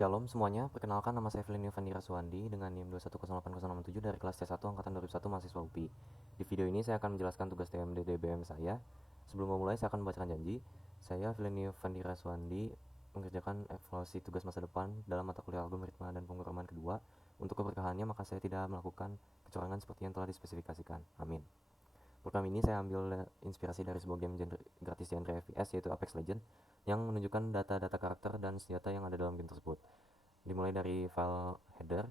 Shalom semuanya, perkenalkan nama saya Felinio Fandi Raswandi dengan NIM 2108067 dari kelas C1 Angkatan 2001 mahasiswa UPI. Di video ini saya akan menjelaskan tugas TMD DBM saya. Sebelum memulai, saya akan membacakan janji. Saya Felinio Fandi Raswandi mengerjakan evaluasi tugas masa depan dalam mata kuliah algoritma dan pemrograman kedua. Untuk keberkahannya, maka saya tidak melakukan kecurangan seperti yang telah dispesifikasikan. Amin. Program ini saya ambil inspirasi dari sebuah game gratis genre FPS yaitu Apex Legends yang menunjukkan data-data karakter dan senjata yang ada dalam game tersebut. Dimulai dari file header.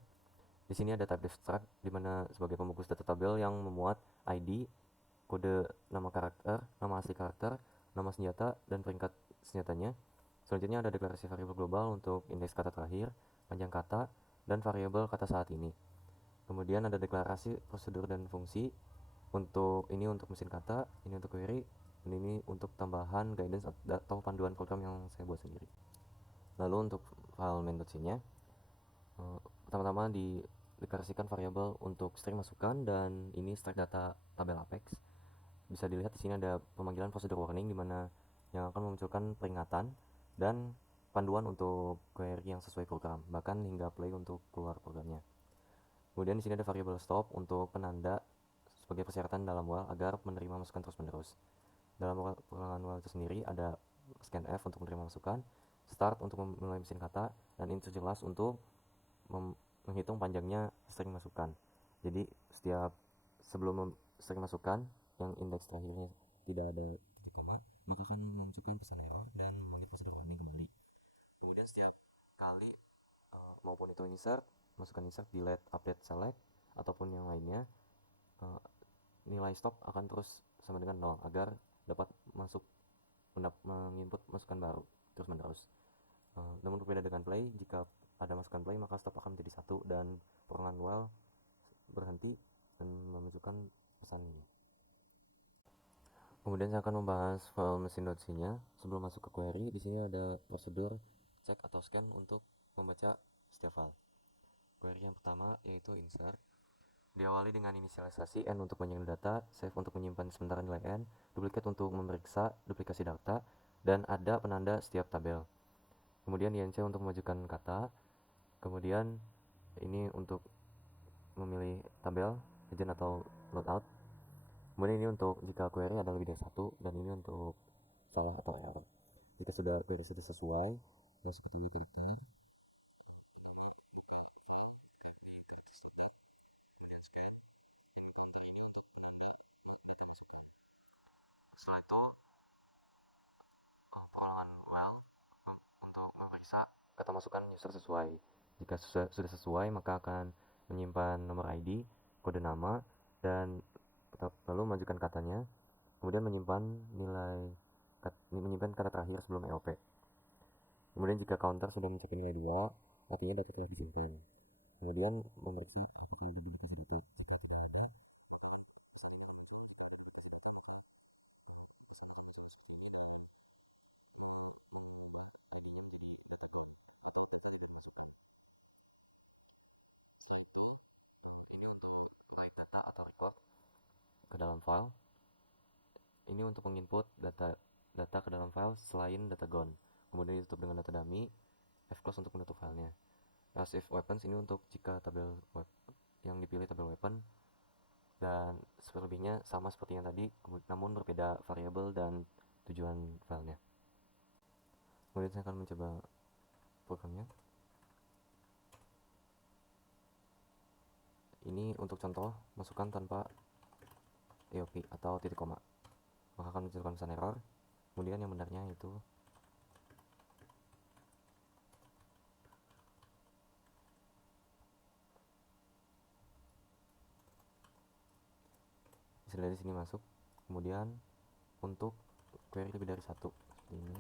Di sini ada tab abstract di mana sebagai pembungkus data tabel yang memuat ID, kode nama karakter, nama asli karakter, nama senjata dan peringkat senjatanya. Selanjutnya ada deklarasi variabel global untuk indeks kata terakhir, panjang kata, dan variabel kata saat ini. Kemudian ada deklarasi prosedur dan fungsi. Untuk mesin kata, ini untuk query, dan ini untuk tambahan guidance atau panduan program yang saya buat sendiri. Lalu untuk file main.c-nya, pertama-tama dideklarasikan variabel untuk string masukan dan ini string data tabel Apex. Bisa dilihat di sini ada pemanggilan prosedur warning di mana yang akan memunculkan peringatan dan panduan untuk query yang sesuai program, bahkan hingga play untuk keluar programnya. Kemudian di sini ada variabel stop untuk penanda sebagai persyaratan dalam while agar menerima masukan terus-menerus. Dalam ulangan while itu sendiri ada scanf untuk menerima masukan, start untuk memulai mesin kata, dan jelas untuk menghitung panjangnya string masukan. Jadi setiap sebelum string masukan yang indeks terakhirnya tidak ada titik koma, maka akan memunculkan pesan error dan memanggil prosedur warning kembali. Kemudian setiap kali maupun itu insert, masukkan insert, delete, update, select, ataupun yang lainnya, nilai stop akan terus sama dengan 0 agar dapat menginput masukan baru terus menerus. Namun berbeda dengan play, jika ada masukan play maka stop akan menjadi 1 dan perulangan while berhenti dan menunjukkan pesan ini. Kemudian saya akan membahas file mesin.c-nya. Sebelum masuk ke query, di sini ada prosedur cek atau scan untuk membaca setiap file. Query yang pertama yaitu insert. Diawali dengan inisialisasi n untuk menyimpan data, save untuk menyimpan sementara nilai n, duplicate untuk memeriksa duplikasi data, dan ada penanda setiap tabel. Kemudian inc untuk memajukan kata, kemudian ini untuk memilih tabel, legend atau loadout. Kemudian ini untuk jika query ada lebih dari satu, dan ini untuk salah atau error. Jika query sudah sesuai, seperti ini klik tab. Setelah itu perulangan while untuk memeriksa kata masukan user sesuai. Jika sudah sesuai, maka akan menyimpan nomor ID, kode nama, dan lalu mengajukan katanya, kemudian menyimpan kata terakhir sebelum EOP. Kemudian jika counter sudah mencapai nilai 2, artinya data telah disimpan. Kemudian memeriksa apakah ada duplikasi data. Jika tidak ada, write data atau record ke dalam file. Ini untuk menginput data ke dalam file selain data gone. Kemudian ditutup dengan data dummy, fclose untuk menutup filenya. As if weapons ini untuk jika tabel yang dipilih tabel weapon, dan selebihnya sama seperti yang tadi, namun berbeda variabel dan tujuan filenya. Kemudian saya akan mencoba programnya. Ini untuk contoh masukan tanpa EOP atau titik koma, maka akan munculkan pesan error. Kemudian yang benarnya itu bisa dari sini masuk. Kemudian untuk query lebih dari satu seperti ini,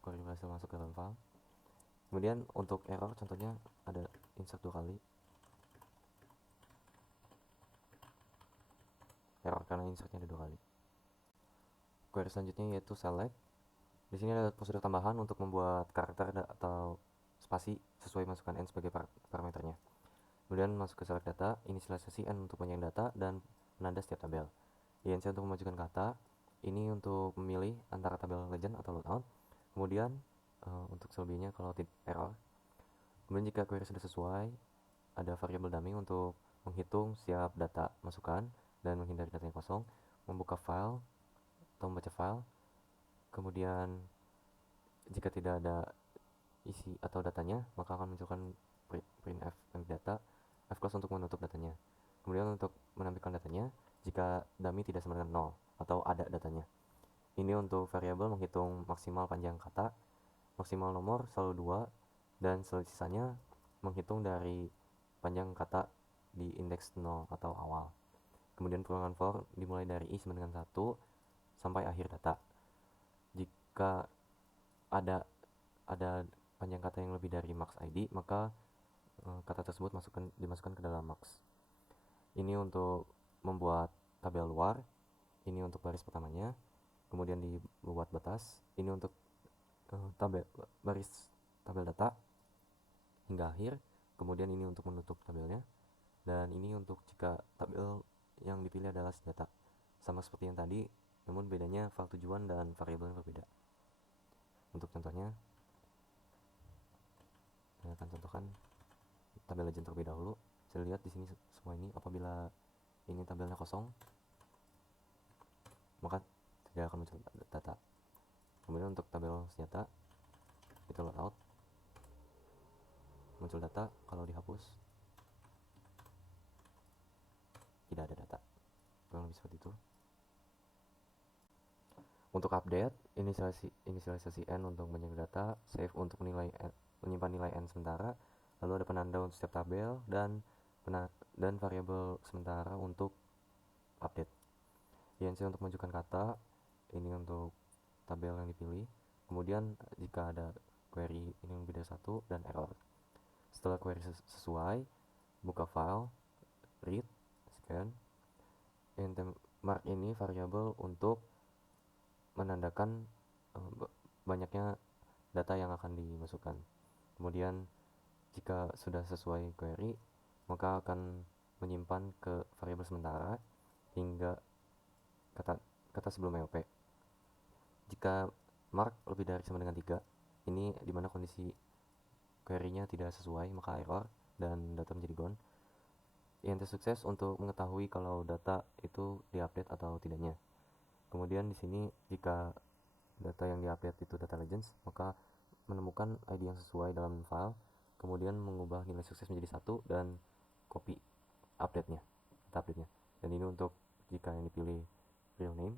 query berhasil masuk ke dalam file. Kemudian untuk error contohnya ada insert 2 kali, error karena insertnya ada 2 kali. Query selanjutnya yaitu select. Di sini ada prosedur tambahan untuk membuat karakter atau spasi sesuai masukan n sebagai parameternya. Kemudian masuk ke select data, inisialisasi n untuk panjang data dan penanda setiap tabel. INC untuk memajukan kata, ini untuk memilih antara tabel legend atau loadout. Kemudian untuk selebihnya kalau error. Kemudian jika query sudah sesuai, ada variabel dummy untuk menghitung setiap data masukan dan menghindari data yang kosong, membuka file atau membaca file. Kemudian jika tidak ada isi atau datanya, maka akan munculkan printf empty data, fclose untuk menutup datanya. Kemudian untuk menampilkan datanya, jika dummy tidak sama dengan 0 atau ada datanya. Ini untuk variabel menghitung maksimal panjang kata, maksimal nomor selalu 2, dan sisanya menghitung dari panjang kata di indeks 0 atau awal. Kemudian perulangan for dimulai dari i sama dengan 1 sampai akhir data. Jika ada panjang kata yang lebih dari max id, maka kata tersebut dimasukkan ke dalam max. Ini untuk membuat tabel luar, ini untuk baris pertamanya, kemudian dibuat batas, ini untuk baris tabel data hingga akhir, kemudian ini untuk menutup tabelnya, dan ini untuk jika tabel yang dipilih adalah senjata, sama seperti yang tadi, namun bedanya file tujuan dan variabel yang berbeda. Untuk contohnya, saya akan contohkan tabel legend terlebih dahulu. Saya lihat di sini semua ini, apabila ini tabelnya kosong, maka tidak akan muncul data. Kemudian untuk tabel senjata, itu loadout, muncul data. Kalau dihapus, tidak ada data. Kurang lebih seperti itu. Untuk update, inisialisasi n untuk banyak data, save untuk menyimpan nilai n sementara, lalu ada penanda untuk setiap tabel, dan variabel sementara untuk update. INC untuk menunjukkan kata, ini untuk tabel yang dipilih. Kemudian jika ada query, ini lebih dari 1, dan error. Setelah query sesuai, buka file, read, scan. int mark ini variabel untuk menandakan banyaknya data yang akan dimasukkan. Kemudian jika sudah sesuai query, maka akan menyimpan ke variabel sementara hingga kata sebelum EOP. Jika mark lebih dari sama dengan 3, ini dimana kondisi query-nya tidak sesuai, maka error dan data menjadi gone. INT sukses untuk mengetahui kalau data itu diupdate atau tidaknya. Kemudian di sini jika data yang diupdate itu data legends, maka menemukan ID yang sesuai dalam file, kemudian mengubah nilai sukses menjadi 1 dan copy update-nya, data update-nya. Dan ini untuk jika yang dipilih real name.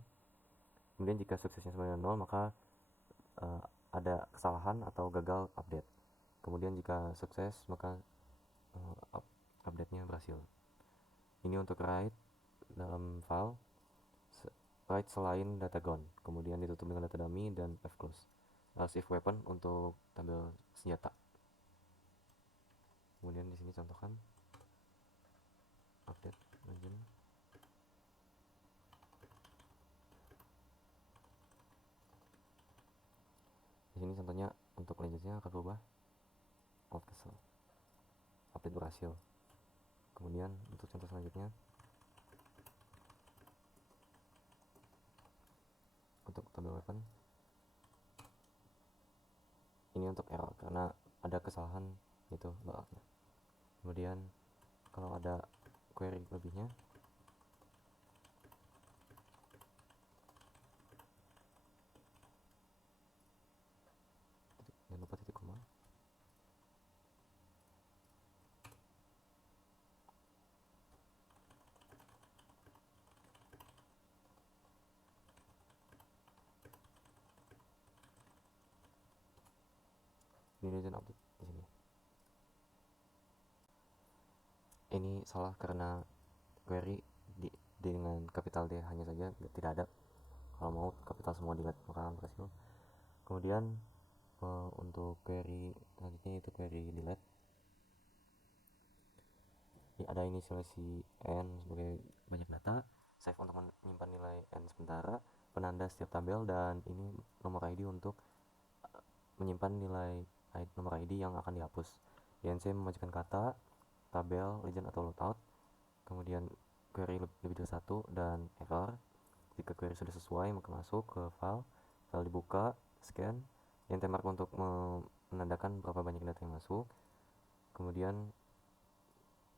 Kemudian jika suksesnya sama dengan 0, maka ada kesalahan atau gagal update. Kemudian jika sukses, maka update-nya berhasil. Ini untuk write dalam file, write selain data gone, kemudian ditutup dengan data dummy dan fclose. Else if weapon untuk tabel senjata. Kemudian di sini contohkan update legend. Di sini contohnya untuk legendnya akan berubah old castle. Update berhasil. Kemudian untuk contoh selanjutnya, untuk tabel weapon, ini untuk error karena ada kesalahan itu loadoutnya. Kemudian kalau ada query lebihnya, jangan lupa titik koma. Ini legend update di sini. Ini salah karena query dengan capital D hanya saja, tidak ada. Kalau mau capital semua delete, maka akan berhasil. Kemudian untuk query selanjutnya itu query delete. Ada inisialisasi n sebagai banyak data, save untuk menyimpan nilai n sementara, penanda setiap tabel, dan ini nomor ID untuk menyimpan nilai nomor ID yang akan dihapus. INC memajukan kata, tabel, legend atau loadout. Kemudian query lebih dari 1 dan error. Jika query sudah sesuai, maka masuk ke file dibuka, scan, int mark untuk menandakan berapa banyak data yang masuk, kemudian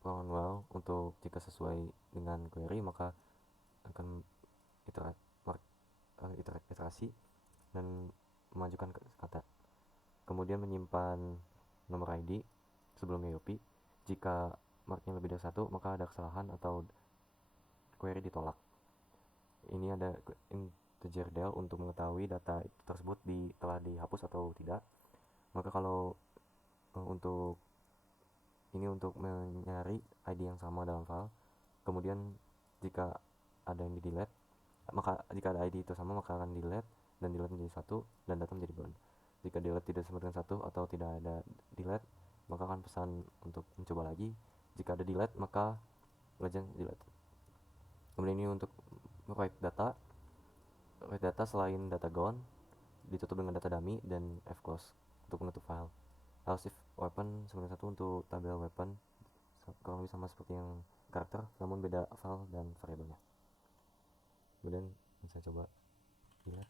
manual untuk jika sesuai dengan query maka akan iterasi dan memajukan kata, kemudian menyimpan nomor ID sebelum IOP. Jika marknya lebih dari 1 maka ada kesalahan atau query ditolak. Ini ada integer del untuk mengetahui data tersebut telah dihapus atau tidak. Maka kalau untuk ini untuk mencari ID yang sama dalam file, kemudian jika ada yang di delete, maka jika ada ID itu sama maka akan delete dan delete menjadi 1 dan data menjadi bound. Jika delete tidak sama dengan 1 atau tidak ada delete maka akan pesan untuk mencoba lagi. Jika ada delete maka legend delete. Kemudian ini untuk write data selain data gone ditutup dengan data dummy dan fclose untuk menutup file. Else if weapon 91 untuk tabel weapon, kurang lebih sama seperti yang karakter namun beda file dan variabelnya. Kemudian bisa coba lihat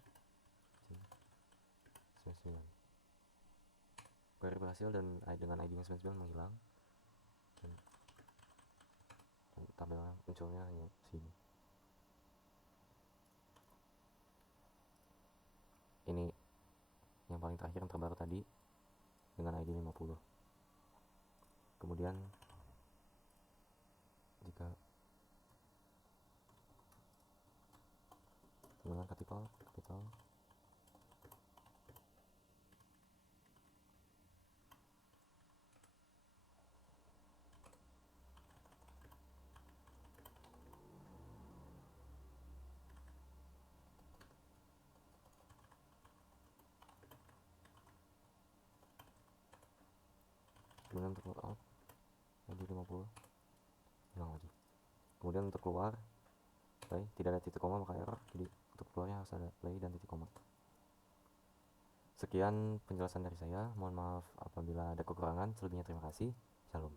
query berhasil dan dengan ID 99 menghilang dan tabelnya munculnya hanya sini. Ini yang paling terakhir yang terbaru tadi dengan ID 50. Kemudian jika dengan capital 9 untuk logout ID 50 hilang lagi. Kemudian untuk keluar play tidak ada titik koma maka error, jadi untuk keluarnya harus ada play dan titik koma. Sekian penjelasan dari saya, mohon maaf apabila ada kekurangan, selebihnya terima kasih, shalom.